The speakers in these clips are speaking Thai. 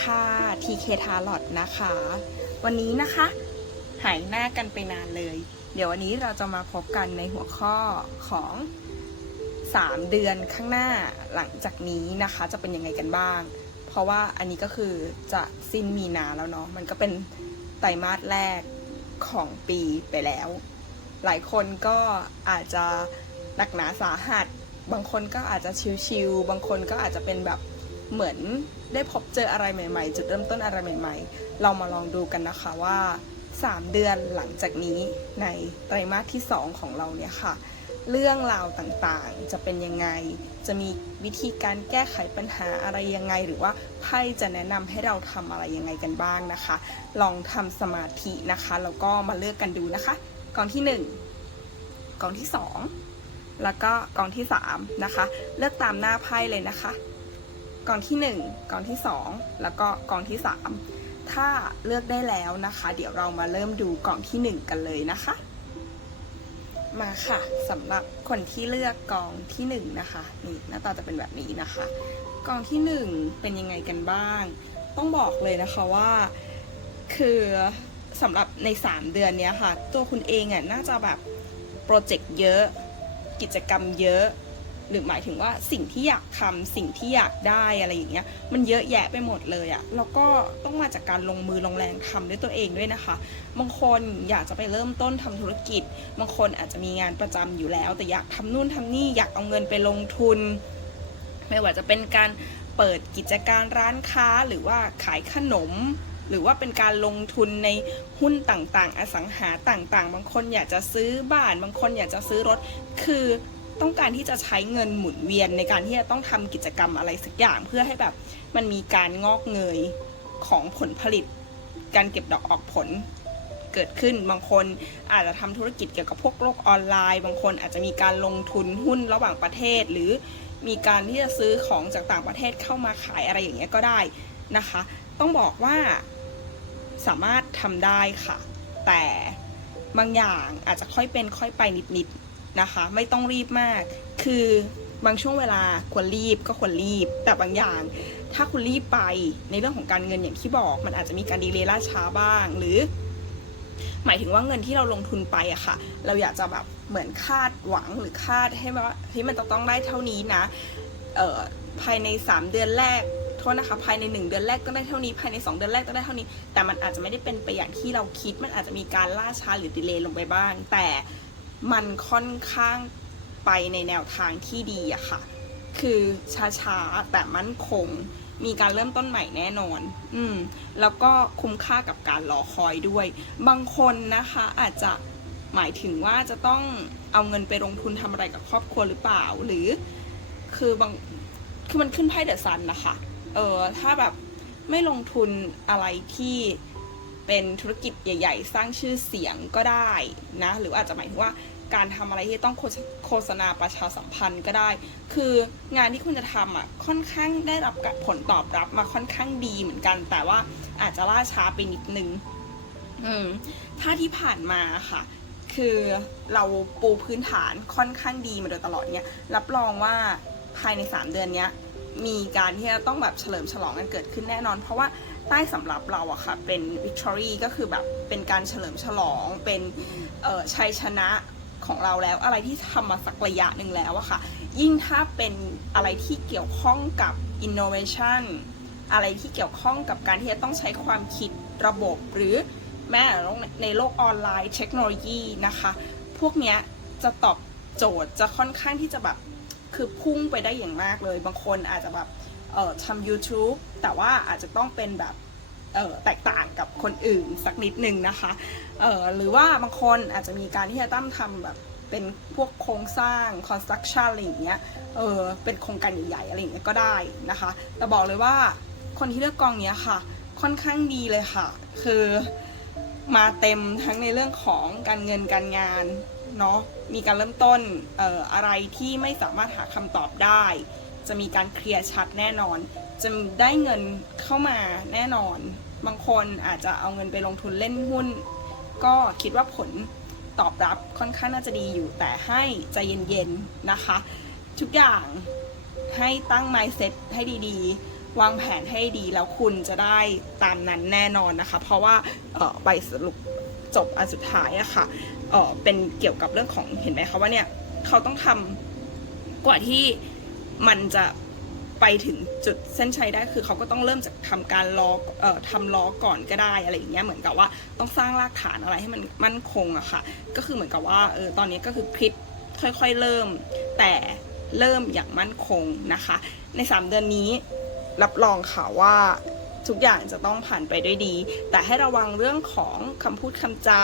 ดีค่ะ TK t a l o t นะคะ วันนี้นะคะ หายหน้ากันไปนานเลย เดี๋ยววันนี้เราจะมาพบกันในหัวข้อของ 3 เดือนข้างหน้าหลังจากนี้นะคะ จะเป็นยังไงกันบ้าง เพราะว่าอันนี้ก็คือจะสิ้นมีนาแล้วเนาะมันก็เป็นไตรมาสแรกของปีไปแล้ว หลายคนก็อาจจะหนักหนาสาหัส บางคนก็อาจจะชิวๆบางคนก็อาจจะเป็นแบบ เหมือนได้พบเจออะไรใหม่ ๆ จุดเริ่มต้นอะไรใหม่ ๆ เรามาลองดูกันนะคะว่า 3 เดือนหลังจากนี้ในไตรมาสที่ 2 ของเราเนี่ยค่ะ เรื่องราวต่างๆจะเป็นยังไง จะมีวิธีการแก้ไขปัญหาอะไรยังไง หรือว่าไพ่จะแนะนำให้เราทำอะไรยังไงกันบ้างนะคะ ลองทำสมาธินะคะแล้วก็มาเลือกกันดูนะคะกองที่ 1กองที่ 2 แล้วก็กองที่ 3 นะคะ เลือกตามหน้าไพ่เลยนะคะ กองที่ 1 กองที่ 2 แล้วก็กองที่ 3 ถ้าเลือกได้แล้วนะคะ เดี๋ยวเรามาเริ่มดูกองที่ 1 กันเลยนะคะ มาค่ะสำหรับคนที่เลือกกองที่ 1 นะคะนี่หน้าตาจะเป็นแบบนี้นะคะ กองที่ 1 เป็นยังไงกันบ้าง ต้องบอกเลยนะคะว่า คือสำหรับใน 3 เดือนนี้ค่ะ ตัวคุณเองอะน่าจะแบบโปรเจกต์เยอะ กิจกรรมเยอะ หรือหมายถึงว่าสิ่งที่อยากทำสิ่งที่อยากได้อะไรอย่างเงี้ยมันเยอะแยะไปหมดเลยอะแล้วก็ต้องมาจากการลงมือลงแรงทำด้วยตัวเองด้วยนะคะ บางคนอยากจะไปเริ่มต้นทำธุรกิจ บางคนอาจจะมีงานประจำอยู่แล้ว แต่อยากทำนู่นทำนี่อยากเอาเงินไปลงทุน ไม่ว่าจะเป็นการเปิดกิจการร้านค้าหรือว่าขายขนมหรือว่าเป็นการลงทุนในหุ้นต่างๆ อสังหาต่างๆ บางคนอยากจะซื้อบ้าน บางคนอยากจะซื้อรถ คือ ต้องการที่จะใช้เงินหมุนเวียนในการที่จะต้องทำกิจกรรมอะไรสักอย่าง เพื่อให้แบบมันมีการงอกเงยของผลผลิต การเก็บดอกออกผลเกิดขึ้นบางคนอาจจะทำธุรกิจเกี่ยวกับพวกโลกออนไลน์ บางคนอาจจะมีการลงทุนหุ้นระหว่างประเทศ หรือมีการที่จะซื้อของจากต่างประเทศเข้ามาขายอะไรอย่างเงี้ยก็ได้นะคะ ต้องบอกว่าสามารถทำได้ค่ะ แต่บางอย่างอาจจะค่อยเป็นค่อยไปนิดๆ นะคะ ไม่ต้องรีบมาก คือบางช่วงเวลาควรรีบก็ควรรีบ แต่บางอย่าง ถ้าคุณรีบไปในเรื่องของการเงินอย่างที่บอก มันอาจจะมีการดีเลย์ล่าช้าบ้าง หรือ หมายถึงว่าเงินที่เราลงทุนไปอะค่ะ เราอยากจะแบบเหมือนคาดหวังหรือคาดให้ว่าเฮ้ยมันจะต้องได้เท่านี้นะเออภายใน 3 เดือนแรกโทษนะคะภายใน 1 เดือนแรกต้องได้เท่านี้ภายใน 2 เดือนแรกต้องได้เท่านี้ แต่มันอาจจะไม่ได้เป็นไปอย่างที่เราคิด มันอาจจะมีการล่าช้าหรือดีเลย์ลงไปบ้าง แต่ มันค่อนข้างไปในแนวทางที่ดีอะค่ะ คือช้าๆ แต่มั่นคง มีการเริ่มต้นใหม่แน่นอน อืม แล้วก็คุ้มค่ากับการรอคอยด้วย บางคนนะคะอาจจะหมายถึงว่าจะต้องเอาเงินไปลงทุนทำอะไรกับครอบครัวหรือเปล่า หรือ คือบาง คือมันขึ้นไพ่เดอะซันนะคะ เออ ถ้าแบบไม่ลงทุนอะไรที่ เป็นธุรกิจใหญ่ ๆ สร้างชื่อเสียงก็ได้นะหรืออาจจะหมายถึงว่าการทำอะไรที่ต้องโฆษณาประชาสัมพันธ์ก็ได้ คืองานที่คุณจะทำอะค่อนข้างได้รับกับผลตอบรับมาค่อนข้างดีเหมือนกัน แต่ว่าอาจจะล่าช้าไปนิดนึงอืมถ้าที่ผ่านมาค่ะ คือเราปูพื้นฐานค่อนข้างดีมาโดยตลอดเนี่ยรับรองว่าภายใน 3 เดือนเนี้ยมีการที่จะต้องแบบเฉลิมฉลองกันเกิดขึ้นแน่นอน เพราะว่า ใต้สำหรับเราอะค่ะ เป็น victory ก็คือแบบเป็นการเฉลิมฉลองเป็นชัยชนะของเราแล้วอะไรที่ทำมาสักระยะหนึ่งแล้วอะค่ะ ยิ่งถ้าเป็นอะไรที่เกี่ยวข้องกับ innovation อะไรที่เกี่ยวข้องกับการที่จะต้องใช้ความคิดระบบหรือแม้ในโลกออนไลน์เทคโนโลยีนะคะ พวกเนี้ยจะตอบโจทย์จะค่อนข้างที่จะแบบคือพุ่งไปได้อย่างมากเลย บางคนอาจจะแบบ เอ่อทำ YouTube แต่ว่าอาจจะต้องเป็นแบบเอ่อแตกต่างกับคนอื่นสักนิดนึงนะคะเอ่อหรือว่าบางคนอาจจะมีการที่จะตั้มทำแบบเป็นพวกโครงสร้าง construction อะไรอย่างเงี้ย เออเป็นโครงการใหญ่ๆอะไรอย่างเงี้ยก็ได้นะคะ แต่บอกเลยว่าคนที่เลือกกองเนี้ยค่ะ ค่อนข้างดีเลยค่ะ คือมาเต็มทั้งในเรื่องของการเงินการงานเนาะ มีการเริ่มต้นเอ่ออะไรที่ไม่สามารถหาคำตอบได้ จะมีการเคลียร์ชัดแน่นอน จะได้เงินเข้ามาแน่นอน บางคนอาจจะเอาเงินไปลงทุนเล่นหุ้น ก็คิดว่าผลตอบรับค่อนข้างน่าจะดีอยู่ แต่ให้ใจเย็นๆนะคะ ทุกอย่างให้ตั้ง mindset ให้ดีๆ วางแผนให้ดีแล้วคุณจะได้ตามนั้นแน่นอนนะคะ เพราะว่าใบสรุปจบอันสุดท้ายอะค่ะเอ่อเป็นเกี่ยวกับเรื่องของเห็นไหมคะว่าเนี่ยเขาต้องทำกว่าที่ มันจะไปถึงจุดเส้นชัยได้คือเขาก็ต้องเริ่มจากทำการล้อเอ่อทำล้อก่อนก็ได้อะไรอย่างเงี้ยเหมือนกับว่าต้องสร้างรากฐานอะไรให้มันมั่นคงอะค่ะ ก็คือเหมือนกับว่าเออตอนนี้ก็คือคลิปค่อยๆเริ่ม แต่เริ่มอย่างมั่นคงนะคะ ใน 3 เดือนนี้รับรองค่ะว่าทุกอย่างจะต้องผ่านไปด้วยดี แต่ให้ระวังเรื่องของคำพูดคำจา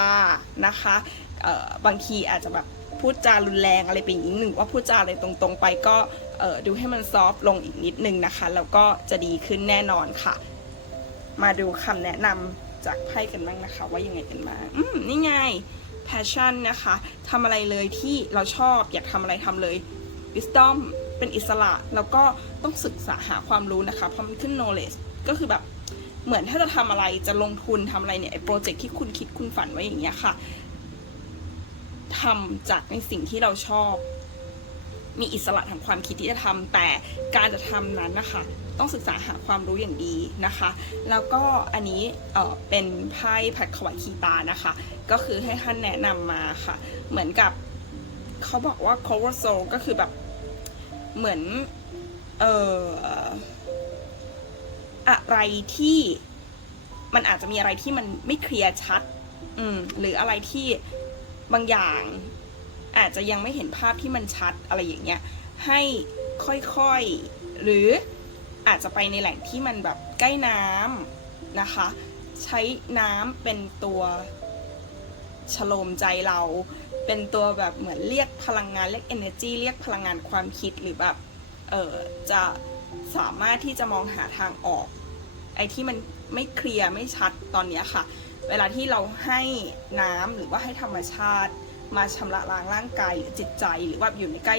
นะคะเอ่อบางทีอาจจะแบบ พูดจารุนแรงอะไรไปอย่างนี้หนึ่งว่าพูดจาอะไรตรงๆ ไปก็ดูให้มันซอฟต์ลงอีกนิดนึงนะคะ แล้วก็จะดีขึ้นแน่นอนค่ะ มาดูคำแนะนำจากไพ่กันบ้างนะคะ ว่ายังไงกันบ้างอืมนี่ไง passion นะคะทำอะไรเลยที่เราชอบอยากทำอะไรทำเลย wisdom เป็นอิสระแล้วก็ต้องศึกษาหาความรู้นะคะเพราะมันขึ้น knowledge ก็คือแบบเหมือนถ้าจะทำอะไรจะลงทุนทำอะไรเนี่ยโปรเจกต์ที่คุณคิดคุณฝันไว้อย่างเงี้ยค่ะ ทำจากในสิ่งที่เราชอบ มีอิสระทางความคิดที่จะทำแต่การจะทำนั้นนะคะ ต้องศึกษาหาความรู้อย่างดีนะคะ แล้วก็อันนี้เเป็นไพ่ผัดขวายคีตานะคะ ก็คือให้ท่านแนะนำมาค่ะ เหมือนกับเขาบอกว่า cover soul ก็คือแบบเหมือนเอออะไรที่มันอาจจะมีอะไรที่มันไม่เคลียร์ชัด อืม หรืออะไรที่ บางอย่างอาจจะยังไม่เห็นภาพที่มันชัดอะไรอย่างเงี้ยให้ค่อยๆ หรืออาจจะไปในแหล่งที่มันแบบใกล้น้ำนะคะ ใช้น้ำเป็นตัวฉโลมใจเรา เป็นตัวแบบเหมือนเรียกพลังงานเรียก energy เรียกพลังงานความคิดหรือแบบเออจะสามารถที่จะมองหาทางออก ไอ้ที่มันไม่เคลียร์ไม่ชัดตอนเนี้ยค่ะ เวลาที่เราให้น้ำหรือว่าให้ธรรมชาติ มาชำระล้างร่างกายหรือจิตใจ หรือว่าอยู่ในใกล้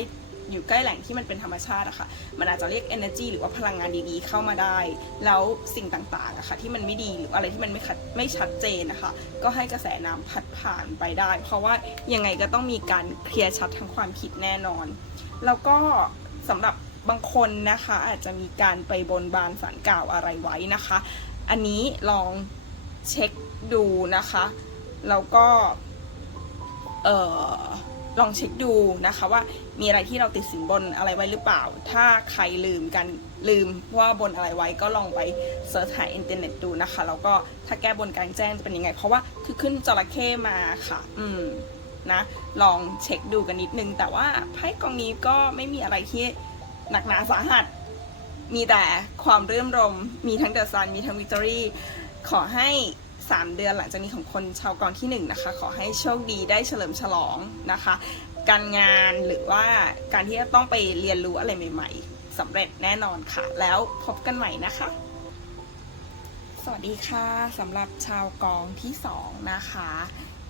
อยู่ใกล้แหล่งที่มันเป็นธรรมชาติอะค่ะ มันอาจจะเรียก energy หรือว่าพลังงานดีๆ เข้ามาได้ แล้วสิ่งต่างๆอะค่ะที่มันไม่ดีหรืออะไรที่มันไม่ขัดไม่ชัดเจนนะคะ ก็ให้กระแสน้ำพัดผ่านไปได้ เพราะว่ายังไงก็ต้องมีการเคลียร์ชัดทางความคิดแน่นอน แล้วก็สำหรับบางคนนะคะอาจจะมีการไปบนบานสารกล่าวอะไรไว้นะคะ อันนี้ลอง เช็คดูนะคะ แล้วก็เออลองเช็คดูนะคะว่ามีอะไรที่เราติดสินบนอะไรไว้หรือเปล่า ถ้าใครลืมกันลืมว่าบนอะไรไว้ก็ลองไปเสิร์ชหาอินเทอร์เน็ตดูนะคะ แล้วก็ถ้าแก้บนกลารแจ้งจะเป็นยังไง เพราะว่าคือขึ้นจระเข้มาค่ะ อืมนะลองเช็คดูกันนิดนึง แต่ว่าไพ่กองนี้ก็ไม่มีอะไรที่หนักหนาสาหัส มีแต่ความเรื่นรม มีทั้งเดอะซัน มีทั้งวิกตอรี่ ขอให้ 3 เดือนหลังจากนี้ของคนชาวกองที่ 1 นะคะ ขอให้โชคดีได้เฉลิมฉลองนะคะ การงานหรือว่าการที่จะต้องไปเรียนรู้อะไรใหม่ๆสำเร็จแน่นอนค่ะ แล้วพบกันใหม่นะคะ สวัสดีค่ะสำหรับชาวกองที่ 2 นะคะ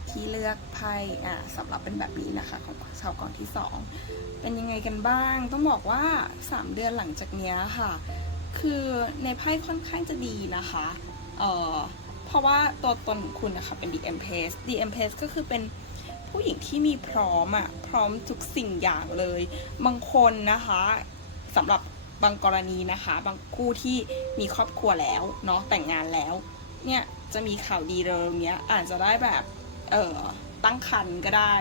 ที่เลือกไพ่อ่าสำหรับเป็นแบบนี้นะคะ ของชาวกองที่ 2 เป็นยังไงกันบ้าง ต้องบอกว่า 3 เดือนหลังจากนี้ค่ะ คือในไพ่ค่อนข้างจะดีนะคะ เพราะว่าตัวตนของคุณนะคะเป็น The Empress The Empress ก็คือเป็นผู้หญิงที่มีพร้อมอะพร้อมทุกสิ่งอย่างเลย บางคนนะคะสำหรับบางกรณีนะคะ บางคู่ที่มีครอบครัวแล้วเนาะแต่งงานแล้ว เนี่ยจะมีข่าวดีเร็วๆเนี้ยอาจจะได้แบบ เออตั้งครรภ์ก็ได้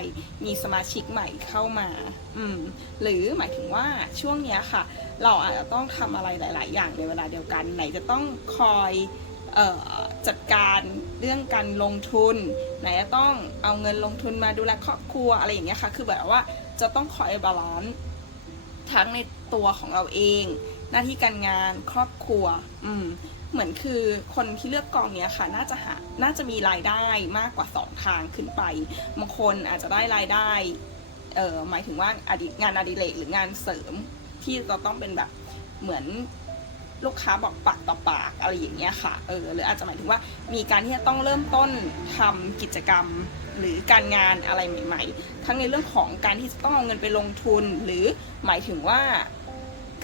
มีสมาชิกใหม่เข้ามา อืม หรือหมายถึงว่าช่วงเนี้ยค่ะ เราอาจจะต้องทำอะไรหลาย ๆ อย่างในเวลาเดียวกัน ไหนจะต้องคอย จัดการเรื่องการลงทุน ไหนจะต้องเอาเงินลงทุนมาดูแลครอบครัวอะไรอย่างเงี้ยค่ะ คือแบบว่าจะต้องคอยบาลานซ์ทั้งในตัวของเราเอง หน้าที่การงานครอบครัว อืมเหมือนคือคนที่เลือกกองเนี้ยค่ะ น่าจะหาน่าจะมีรายได้มากกว่าสองทางขึ้นไปบางคนอาจจะได้รายได้เออหมายถึงว่าอดีงานอดิเรกหรืองานเสริมที่จะต้องเป็นแบบเหมือน ลูกค้าบอกปากต่อปากอะไรอย่างเงี้ยค่ะเออหรืออาจจะหมายถึงว่ามีการที่จะต้องเริ่มต้นทำกิจกรรม หรือการงานอะไรใหม่ ๆ ทั้งในเรื่องของการที่จะต้องเอาเงินไปลงทุน หรือหมายถึงว่า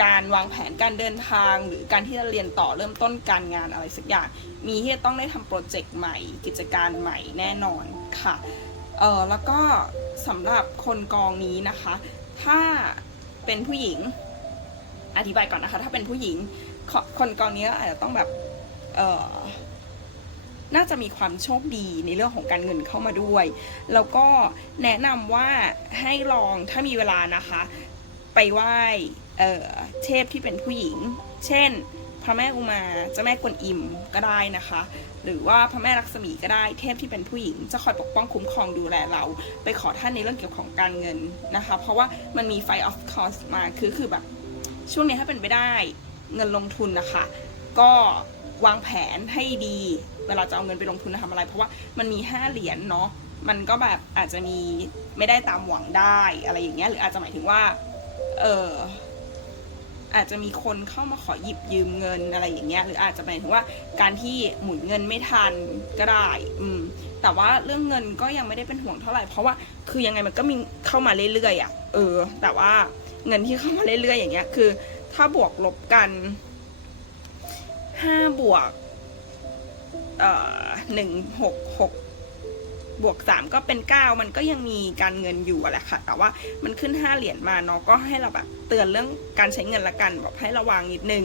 การวางแผนการเดินทาง หรือการที่จะเรียนต่อเริ่มต้นการงานอะไรสักอย่าง มีที่จะต้องได้ทำโปรเจกต์ใหม่ กิจการใหม่แน่นอนค่ะเออแล้วก็สำหรับคนกองนี้นะคะ ถ้าเป็นผู้หญิงอธิบายก่อนนะคะ ถ้าเป็นผู้หญิง คนกองนี้อาจจะต้องแบบเออน่าจะมีความโชคดีในเรื่องของการเงินเข้ามาด้วย แล้วก็แนะนำว่าให้ลองถ้ามีเวลานะคะ ไปไหว้เออเทพที่เป็นผู้หญิง เช่น พระแม่อุมาเจ้าแม่กวนอิมก็ได้นะคะ หรือว่าพระแม่ลักษมีก็ได้ เทพที่เป็นผู้หญิง จะคอยปกป้องคุ้มครองดูแลเรา ไปขอท่านในเรื่องเกี่ยวกับการเงินนะคะ เพราะว่ามันมีไฟออฟคอสมาคือคือแบบช่วงนี้ถ้าเป็นไปได้ เงินลงทุนนะคะ ก็วางแผนให้ดี เวลาจะเอาเงินไปลงทุนทำอะไร เพราะว่ามันมีห้าเหรียญเนาะมันก็แบบอาจจะมีไม่ได้ตามหวังได้อะไรอย่างเงี้ยหรืออาจจะหมายถึงว่าเอออาจจะมีคนเข้ามาขอหยิบยืมเงินอะไรอย่างเงี้ยหรืออาจจะหมายถึงว่าการที่หมุนเงินไม่ทันก็ได้ อืม แต่ว่าเรื่องเงินก็ยังไม่ได้เป็นห่วงเท่าไหร่ เพราะว่าคือยังไงมันก็มีเข้ามาเรื่อยๆอะเออ แต่ว่าเงินที่เข้ามาเรื่อยๆอย่างเงี้ย คือ ถ้าบวกลบกันห้าบวกเอ่อหนึ่งหกหกบวกสามก็เป็นเก้ามันก็ยังมีการเงินอยู่แหละค่ะ แต่ว่ามันขึ้นห้าเหรียญมาเนาะก็ให้เราแบบเตือนเรื่องการใช้เงินละกันบอกให้ระวังนิดนึง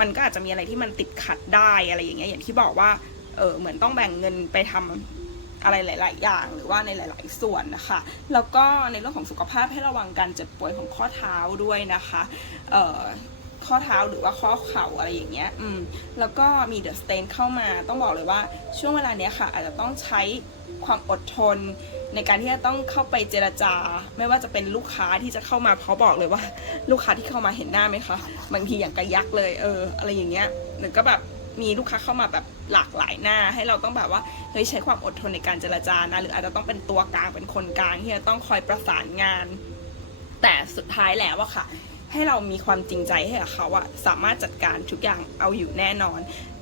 มันก็อาจจะมีอะไรที่มันติดขัดได้อะไรอย่างเงี้ยอย่างที่บอกว่าเออเหมือนต้องแบ่งเงินไปทำ อะไรหลาย ๆ อย่าง หรือว่าในหลาย ๆ ส่วนนะคะ แล้วก็ในเรื่องของสุขภาพให้ระวังการเจ็บป่วยของข้อเท้าด้วยนะคะเอ่อข้อเท้าหรือว่าข้อเข่าอะไรอย่างเงี้ย อืม แล้วก็มีเดอะสเตนเข้ามา ต้องบอกเลยว่าช่วงเวลาเนี้ยค่ะ อาจจะต้องใช้ความอดทน ในการที่จะต้องเข้าไปเจรจา ไม่ว่าจะเป็นลูกค้าที่จะเข้ามาเพราะบอกเลยว่า ลูกค้าที่เข้ามาเห็นหน้าไหมคะ บางทีอย่างกระยักเลย เออ อะไรอย่างเงี้ย หรือก็แบบ มีลูกค้าเข้ามาแบบหลากหลายหน้า ให้เราต้องแบบว่าเฮ้ยใช้ความอดทนในการเจรจานะหรืออาจจะต้องเป็นตัวกลางเป็นคนกลางที่จะต้องคอยประสานงาน แต่สุดท้ายแล้วอะค่ะ ให้เรามีความจริงใจให้กับเขาอะสามารถจัดการทุกอย่างเอาอยู่แน่นอน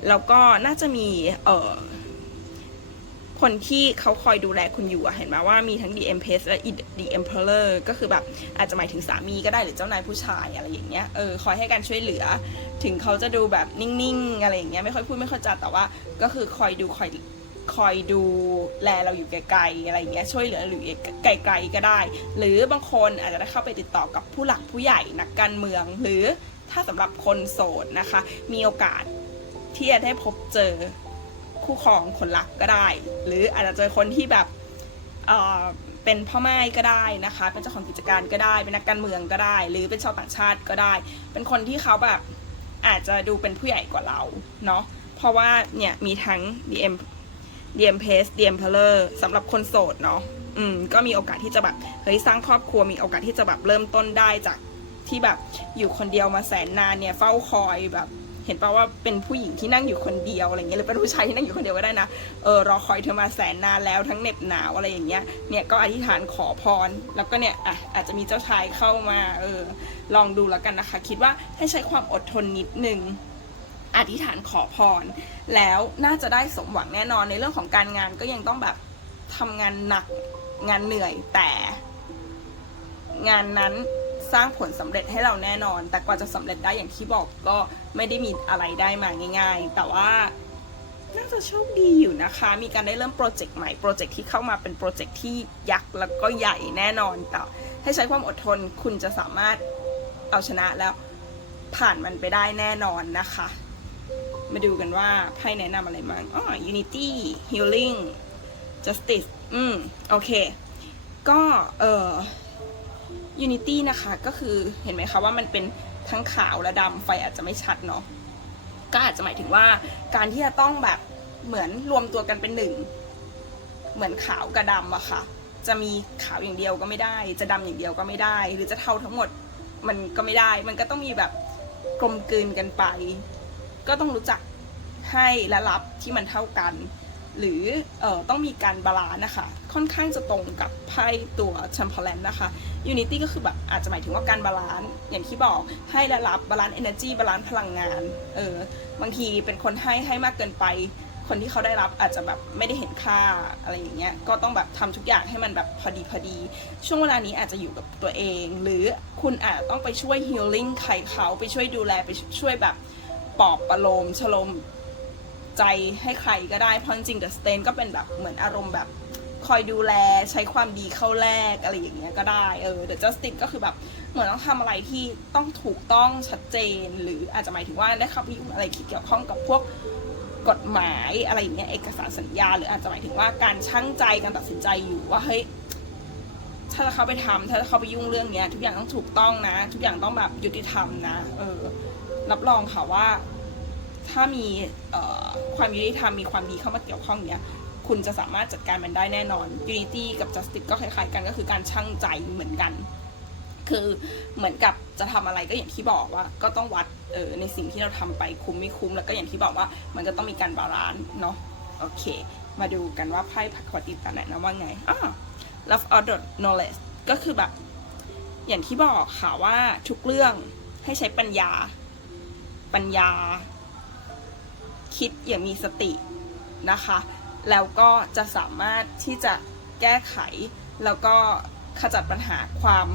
แล้วก็น่าจะมีเอ่อ คนที่เขาคอยดูแลคุณอยู่เห็นไหมว่ามีทั้ง The Empress และ The Emperor ก็คือแบบอาจจะหมายถึงสามีก็ได้หรือเจ้านายผู้ชายอะไรอย่างเงี้ยเออคอยให้การช่วยเหลือ ถึงเขาจะดูแบบนิ่งๆอะไรอย่างเงี้ยไม่ค่อยพูดไม่ค่อยจาแต่ว่าก็คือคอยดูคอยคอยดูแลเราอยู่ไกลๆอะไรอย่างเงี้ยช่วยเหลือหรือไกลๆก็ได้ หรือบางคนอาจจะได้เข้าไปติดต่อกับผู้หลักผู้ใหญ่นักการเมือง หรือถ้าสำหรับคนโสดนะคะ มีโอกาสที่จะได้พบเจอ คู่ครองคนรักก็ได้ หรืออาจจะเจอคนที่แบบเเป็นพ่อแม่ก็ได้นะคะ เป็นเจ้าของกิจการก็ได้ เป็นนักการเมืองก็ได้ หรือเป็นชาวต่างชาติก็ได้ เป็นคนที่เขาแบบอาจจะดูเป็นผู้ใหญ่กว่าเราเนาะ เพราะว่าเนี่ยมีทั้ง DM DM p a c e DM p e l e r สำหรับคนโสดเนาะ อืม ก็มีโอกาสที่จะแบบเฮ้ยสร้างครอบครัว มีโอกาสที่จะแบบเริ่มต้นได้จากที่แบบอยู่คนเดียวมาแสนนานเนี่ยเฝ้าคอยแบบ เห็นป่าว่าเป็นผู้หญิงที่นั่งอยู่คนเดียวอะไรเงี้ยหรือเป็นผู้ชายที่นั่งอยู่คนเดียวก็ได้นะเออรอคอยเธอมาแสนนานแล้วทั้งเหน็บหนาวอะไรอย่างเงี้ยเนี่ยก็อธิษฐานขอพร แล้วก็เนี่ยอะอาจจะมีเจ้าชายเข้ามาเออลองดูแล้วกันนะคะ คิดว่าให้ใช้ความอดทนนิดนึงอธิษฐานขอพร แล้วน่าจะได้สมหวังแน่นอนในเรื่องของการงานก็ยังต้องแบบทำงานหนักงานเหนื่อยแต่งานนั้น สร้างผลสำเร็จให้เราแน่นอน แต่กว่าจะสำเร็จได้อย่างที่บอกก็ไม่ได้มีอะไรได้มาง่าย ๆ แต่ว่าน่าจะโชคดีอยู่นะคะ มีการได้เริ่มโปรเจกต์ใหม่ โปรเจกต์ที่เข้ามาเป็นโปรเจกต์ที่ยักษ์แล้วก็ใหญ่แน่นอน แต่ให้ใช้ความอดทนคุณจะสามารถเอาชนะแล้วผ่านมันไปได้แน่นอนนะคะ มาดูกันว่าไพ่แนะนำอะไรบ้างอ๋อ unity healing justice อืม โอเค ก็ เออ unity นะคะก็คือเห็นไหมคะว่ามันเป็นทั้งขาวและดำไฟอาจจะไม่ชัดเนาะก็อาจจะหมายถึงว่าการที่จะต้องแบบเหมือนรวมตัวกันเป็นหนึ่งเหมือนขาวกับดำอะค่ะ จะมีขาวอย่างเดียวก็ไม่ได้ จะดำอย่างเดียวก็ไม่ได้ หรือจะเทาทั้งหมดมันก็ไม่ได้ มันก็ต้องมีแบบกลมกลืนกันไป ก็ต้องรู้จักให้และรับที่มันเท่ากัน หรือออต้องมีการบาลานซ์นะคะ ค่อนข้างจะตรงกับไพ่ตัว c h a m p e r l a n นะคะ Unity ก็คือแบบอาจจะหมายถึงว่าการบาลานซ์อย่างที่บอกให้และรับบาลานซ์ energy บาลานซ์พลังงานเออบางทีเป็นคนให้ให้มากเกินไป คนที่เขาได้รับอาจจะแบบไม่ได้เห็นค่าอะไรอย่างเงี้ยก็ต้องแบบทำทุกอย่างให้มันแบบพอดีพอดี ช่วงเวลานี้อาจจะอยู่กับตัวเอง หรือคุณอาจต้องไปช่วย healing ใครเขาไปช่วยดูแลไปช่วยแบบปลอบประโลมชโลม ใจให้ใครก็ได้เพราะจริงๆ The Stain ก็เป็นแบบเหมือนอารมณ์แบบคอยดูแลใช้ความดีเข้าแลกอะไรอย่างเงี้ยก็ได้เออ The Justice ก็คือแบบเหมือนต้องทำอะไรที่ต้องถูกต้องชัดเจน หรืออาจจะหมายถึงว่าได้เข้าไปยุ่งอะไรที่เกี่ยวข้องกับพวกกฎหมายอะไรอย่างเงี้ยเอกสารสัญญา หรืออาจจะหมายถึงว่าการชั่งใจการตัดสินใจอยู่ว่าเฮ้ยถ้าจะเข้าไปทำถ้าจะเข้าไปยุ่งเรื่องเนี้ย ทุกอย่างต้องถูกต้องนะ ทุกอย่างต้องแบบยุติธรรมนะ เออ รับรองค่ะว่า ถ้ามีความยุติธรรมมีความดีเข้ามาเกี่ยวข้องเนี้ยคุณจะสามารถจัดการมันได้แน่นอน Unity กับ Justice ก็คล้ายๆกันก็คือการชั่งใจเหมือนกัน คือเหมือนกับจะทำอะไรก็อย่างที่บอกว่า ก็ต้องวัดเออในสิ่งที่เราทำไปคุ้มไม่คุ้ม แล้วก็อย่างที่บอกว่ามันก็ต้องมีการบาลานซ์เนาะโอเค มาดูกันว่าไพ่พักควติตาแนนำว่าไงอ่า love or knowledge ก็คือแบบ อย่างที่บอกค่ะว่าทุกเรื่องให้ใช้ปัญญา ปัญญา คิดอย่างมีสตินะคะ แล้วก็จะสามารถที่จะแก้ไข แล้วก็ขจัดปัญหาความ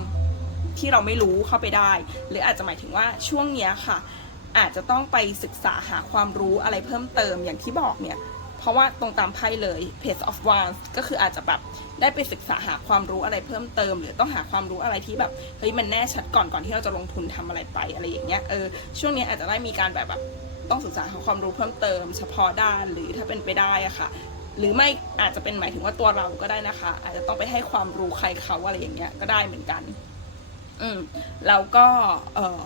ที่เราไม่รู้เข้าไปได้ หรืออาจจะหมายถึงว่าช่วงเนี้ยค่ะ อาจจะต้องไปศึกษาหาความรู้อะไรเพิ่มเติมอย่างที่บอกเนี่ย เพราะว่าตรงตามไพ่เลย Page of Wands ก็คืออาจจะแบบได้ไปศึกษาหาความรู้อะไรเพิ่มเติม หรือต้องหาความรู้อะไรที่แบบเฮ้ยมันแน่ชัดก่อนก่อนที่เราจะลงทุนทำอะไรไปอะไรอย่างเงี้ยเออช่วงนี้อาจจะได้มีการแบบแบบ ต้องศึกษาหาความรู้เพิ่มเติม เฉพาะด้านหรือถ้าเป็นไปได้อะค่ะ หรือไม่อาจจะเป็นหมายถึงว่าตัวเราก็ได้นะคะ อาจจะต้องไปให้ความรู้ใครเขาอะไรอย่างเงี้ยก็ได้เหมือนกัน อืมแล้วก็เออ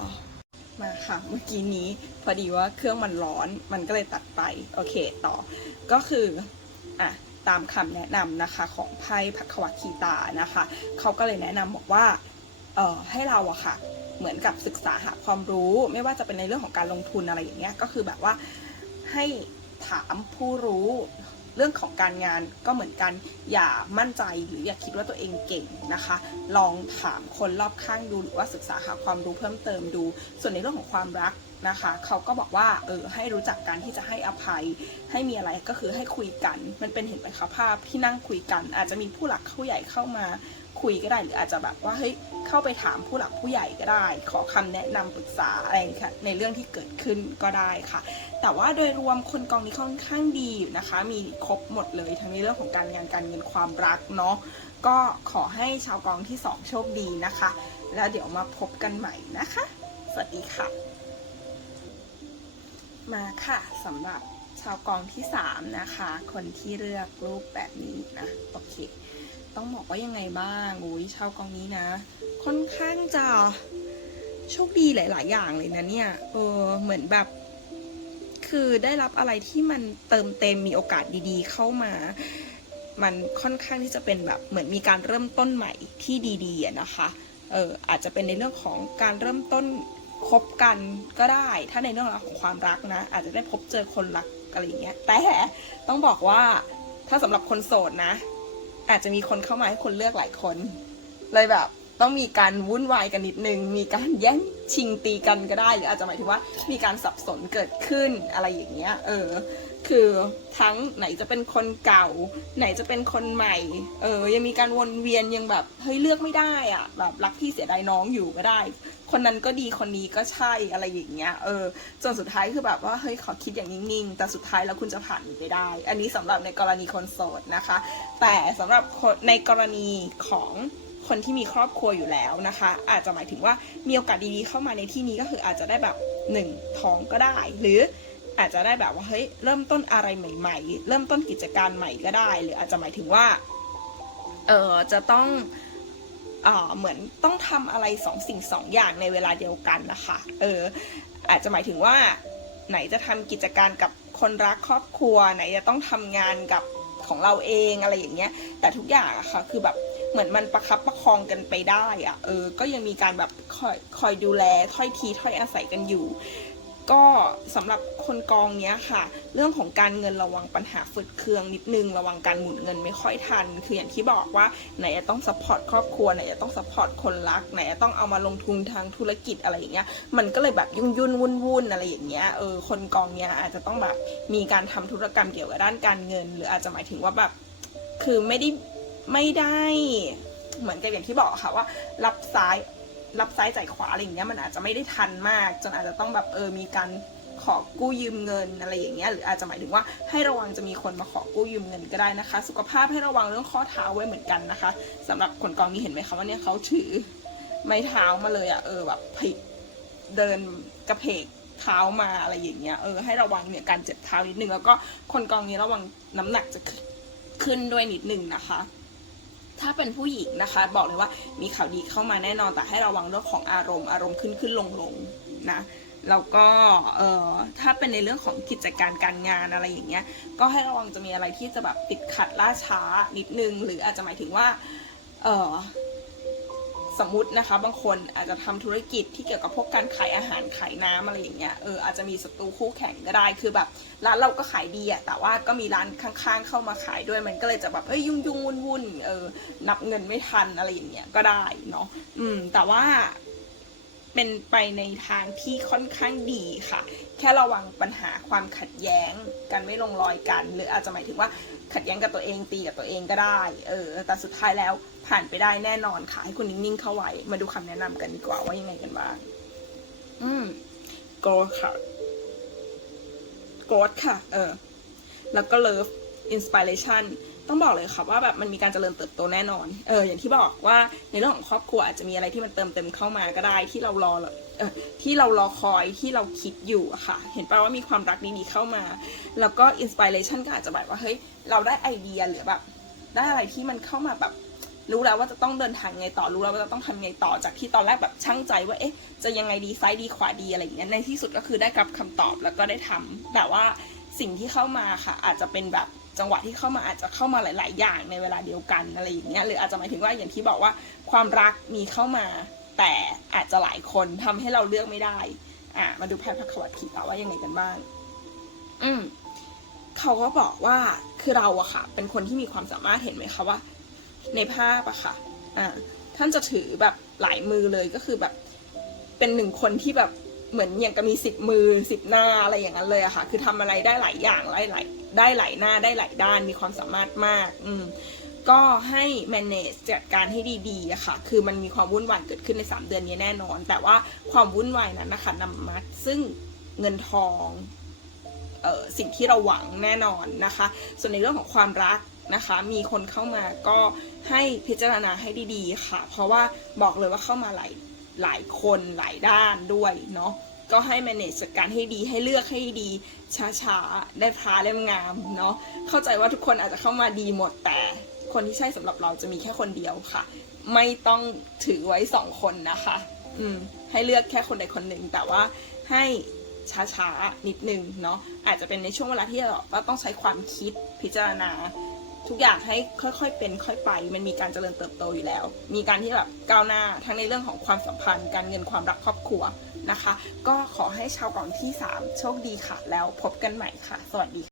มาค่ะ เมื่อกี้นี้พอดีว่าเครื่องมันร้อนมันก็เลยตัดไป โอเคต่อ ก็คืออะตามคำแนะนำนะคะของไพ่พักวัคีตานะคะ เขาก็เลยแนะนำบอกว่าเออให้เราอะค่ะ เหมือนกับศึกษาหาความรู้ ไม่ว่าจะเป็นในเรื่องของการลงทุนอะไรอย่างเงี้ยก็คือแบบว่าให้ถามผู้รู้เรื่องของการงานก็เหมือนกันอย่ามั่นใจหรืออย่าคิดว่าตัวเองเก่งนะคะ ลองถามคนรอบข้างดูหรือว่าศึกษาหาความรู้เพิ่มเติมดู ส่วนในเรื่องของความรักนะคะ เขาก็บอกว่าเออให้รู้จักการที่จะให้อภัย ให้มีอะไรก็คือให้คุยกัน มันเป็นเห็นไหมคะภาพที่นั่งคุยกัน อาจจะมีผู้หลักผู้ใหญ่เข้ามา คุยก็ได้ หรืออาจจะแบบว่าเฮ้ยเข้าไปถามผู้หลักผู้ใหญ่ก็ได้ ขอคำแนะนำปรึกษาอะไรค่ะในเรื่องที่เกิดขึ้นก็ได้ค่ะ แต่ว่าโดยรวมคนกองนี้ค่อนข้างดีอยู่นะคะ มีครบหมดเลยทั้งในเรื่องของการงานการเงินความรักเนาะก็ขอให้ชาวกองที่สองโชคดีนะคะ แล้วเดี๋ยวมาพบกันใหม่นะคะ สวัสดีค่ะ มาค่ะสำหรับชาวกองที่สามนะคะ คนที่เลือกรูปแบบนี้นะ โอเค ต้องบอกว่ายังไงบ้างอุ้ยชาวกองนี้นะ ค่อนข้างจะโชคดีหลาย ๆ อย่างเลยนะเนี่ยเออเหมือนแบบ คือได้รับอะไรที่มันเติมเต็มมีโอกาสดีๆ เข้ามา มันค่อนข้างที่จะเป็นแบบเหมือนมีการเริ่มต้นใหม่ที่ดีๆนะคะเอออาจจะเป็นในเรื่องของการเริ่มต้นคบกันก็ได้ ถ้าในเรื่องราวของความรักนะ อาจจะได้พบเจอคนรักอะไรอย่างเงี้ยแต่ต้องบอกว่าถ้าสำหรับคนโสดนะ อาจจะมีคนเข้ามาให้คนเลือกหลายคน เลยแบบต้องมีการวุ่นวายกันนิดนึง มีการแย่งชิงตีกันก็ได้ หรืออาจจะหมายถึงว่ามีการสับสนเกิดขึ้นอะไรอย่างเงี้ย เออ คือทั้งไหนจะเป็นคนเก่า ไหนจะเป็นคนใหม่ เออ ยังมีการวนเวียนยังแบบเฮ้ยเลือกไม่ได้อะแบบรักพี่เสียดายน้องอยู่ก็ได้คนนั้นก็ดีคนนี้ก็ใช่อะไรอย่างเงี้ยเออจนสุดท้ายคือแบบว่าเฮ้ยขอคิดอย่างนิ่งๆแต่สุดท้ายแล้วคุณจะผ่านไปได้ อันนี้สำหรับในกรณีคนโสดนะคะ แต่สำหรับในกรณีของคนที่มีครอบครัวอยู่แล้วนะคะ อาจจะหมายถึงว่ามีโอกาสดีๆเข้ามาในที่นี้ก็คืออาจจะได้แบบหนึ่งท้องก็ได้ หรืออาจจะได้แบบว่าเฮ้ยเริ่มต้นอะไรใหม่ ๆ เริ่มต้นกิจการใหม่ก็ได้ หรืออาจจะหมายถึงว่าเออจะต้อง เอ่อเหมือนต้องทำอะไรสองสิ่งสองอย่างในเวลาเดียวกันนะคะเอออาจจะหมายถึงว่าไหนจะทำกิจการกับคนรักครอบครัว ไหนจะต้องทำงานกับของเราเองอะไรอย่างเงี้ย แต่ทุกอย่างอะค่ะคือแบบเหมือนมันประคับประคองกันไปได้อะเออ ก็ยังมีการแบบคอยคอยดูแลถ้อยทีถ้อยอาศัยกันอยู่ ก็สำหรับคนกองเนี้ยค่ะ เรื่องของการเงินระวังปัญหาฝืดเคืองนิดนึงระวังการหมุนเงินไม่ค่อยทัน คืออย่างที่บอกว่าไหนจะต้องซัพพอร์ตครอบครัวไหนจะต้องซัพพอร์ตคนรักไหนจะต้องเอามาลงทุนทางธุรกิจอะไรอย่างเงี้ยมันก็เลยแบบยุ่งยุ่นวุ่นวุ่นอะไรอย่างเงี้ยเออคนกองเนี้ยอาจจะต้องแบบมีการทำธุรกรรมเกี่ยวกับด้านการเงิน หรืออาจจะหมายถึงว่าแบบคือไม่ได้ไม่ได้เหมือนกับอย่างที่บอกค่ะว่า รับซ้าย รับซ้ายจ่ายขวาอะไรอย่างเงี้ยมันอาจจะไม่ได้ทันมาก จนอาจจะต้องแบบเออมีการขอกู้ยืมเงินอะไรอย่างเงี้ยหรืออาจจะหมายถึงว่าให้ระวังจะมีคนมาขอกู้ยืมเงินก็ได้นะคะ สุขภาพให้ระวังเรื่องข้อเท้าไว้เหมือนกันนะคะสำหรับคนกองนี้เห็นไหมคะว่าเนี่ยเขาถือไม้เท้ามาเลยอะเออแบบพลิกเดินกระเพกเท้ามาอะไรอย่างเงี้ยเออให้ระวังเนี่ยการเจ็บเท้านิดนึงแล้วก็คนกองนี้ระวังน้ำหนักจะขึ้นขึ้นด้วยนิดนึงนะคะ ถ้าเป็นผู้หญิงนะคะ บอกเลยว่ามีข่าวดีเข้ามาแน่นอนแต่ให้ระวังเรื่องของอารมณ์อารมณ์ขึ้นขึ้นลงลงนะแล้วก็เอ่อถ้าเป็นในเรื่องของกิจการการงานอะไรอย่างเงี้ย ก็ให้ระวังจะมีอะไรที่จะแบบติดขัดล่าช้านิดนึง หรืออาจจะหมายถึงว่าเออ สมมตินะคะ บางคนอาจจะทำธุรกิจที่เกี่ยวกับพวกการขายอาหารขายน้ำอะไรอย่างเงี้ยเอออาจจะมีศัตรูคู่แข่งก็ได้คือแบบร้านเราก็ขายดีอะแต่ว่าก็มีร้านข้างๆ เข้ามาขายด้วยมันก็เลยจะแบบเอ้ยยุ่งยุ่งวุ่นวุ่นเออนับเงินไม่ทันอะไรอย่างเงี้ยก็ได้เนาะอืมแต่ว่า เป็นไปในทางที่ค่อนข้างดีค่ะ แค่ระวังปัญหาความขัดแย้งกันไม่ลงรอยกัน หรืออาจจะหมายถึงว่าขัดแย้งกับตัวเองตีกับตัวเองก็ได้ เออ แต่สุดท้ายแล้วผ่านไปได้แน่นอนค่ะ ให้คุณนิ่งๆเข้าไว้ มาดูคำแนะนำกันดีกว่าว่ายังไงกันบ้าง อืม growth ค่ะ growth ค่ะ เออ แล้วก็ love inspiration ต้องบอกเลยค่ะว่าแบบมันมีการเจริญเติบโตแน่นอน เอออย่างที่บอกว่าในเรื่องของครอบครัวอาจจะมีอะไรที่มันเติมเต็มเข้ามาก็ได้ที่เรารอเออที่เรารอคอยที่เราคิดอยู่อะค่ะ เห็นป่ะว่ามีความรักดีๆเข้ามา แล้วก็อินสปิเรชันก็อาจจะแบบว่าเฮ้ยเราได้ไอเดียหรือแบบได้อะไรที่มันเข้ามาแบบรู้แล้วว่าจะต้องเดินทางไงต่อรู้แล้วว่าจะต้องทำไงต่อจากที่ตอนแรกแบบช่างใจว่าเอ๊ะจะยังไงดีซ้ายดีขวาดีอะไรอย่างเงี้ยในที่สุดก็คือได้รับคำตอบแล้วก็ได้ทำแต่ว่าสิ่งที่เข้ามาค่ะ อาจจะเป็นแบบ จังหวะที่เข้ามาอาจจะเข้ามาหลาย ๆ อย่างในเวลาเดียวกันอะไรอย่างเงี้ยหรืออาจจะหมายถึงว่าอย่างที่บอกว่าความรักมีเข้ามา แต่อาจจะหลายคนทำให้เราเลือกไม่ได้อะมาดูแพทย์พักวัตขีต่อว่ายังไงกันบ้างอืมเขาก็บอกว่าคือเราอะค่ะ เป็นคนที่มีความสามารถเห็นไหมคะว่า ในภาพอะค่ะอ่าท่านจะถือแบบหลายมือเลยก็คือแบบเป็นหนึ่งคนที่แบบ เหมือนอย่างกับมีสิบมือสิบหน้าอะไรอย่างนั้นเลยอะค่ะ คือทำอะไรได้หลายอย่างหลายหลายได้หลายหน้าได้หลายด้านมีความสามารถมาก อืมก็ให้ manage จัดการให้ดีๆอะค่ะ คือมันมีความวุ่นวายเกิดขึ้นใน 3 เดือนนี้แน่นอน แต่ว่าความวุ่นวายนั้นนะคะนำมาซึ่งเงินทองเอ่อสิ่งที่เราหวังแน่นอนนะคะ ส่วนในเรื่องของความรักนะคะ มีคนเข้ามาก็ให้พิจารณาให้ดีๆค่ะ เพราะว่าบอกเลยว่าเข้ามาหลาย หลายคนหลายด้านด้วยเนาะก็ให้ manage จัดการให้ดีให้เลือกให้ดีช้าๆ ได้พระเล่มงามเนาะเข้าใจว่าทุกคนอาจจะเข้ามาดีหมดแต่คนที่ใช่สำหรับเราจะมีแค่คนเดียวค่ะ ไม่ต้องถือไว้สองคนนะคะ อืมให้เลือกแค่คนใดคนหนึ่งแต่ว่าให้ช้าๆ นิดนึงเนาะอาจจะเป็นในช่วงเวลาที่เราต้องใช้ความคิดพิจารณา ทุกอย่างให้ค่อยๆเป็นค่อยไป มันมีการเจริญเติบโตอยู่แล้ว มีการที่แบบก้าวหน้าทั้งในเรื่องของความสัมพันธ์ การเงินความรักครอบครัวนะคะ ก็ขอให้ชาวกล่องที่ 3 โชคดีค่ะ แล้วพบกันใหม่ค่ะ สวัสดีค่ะ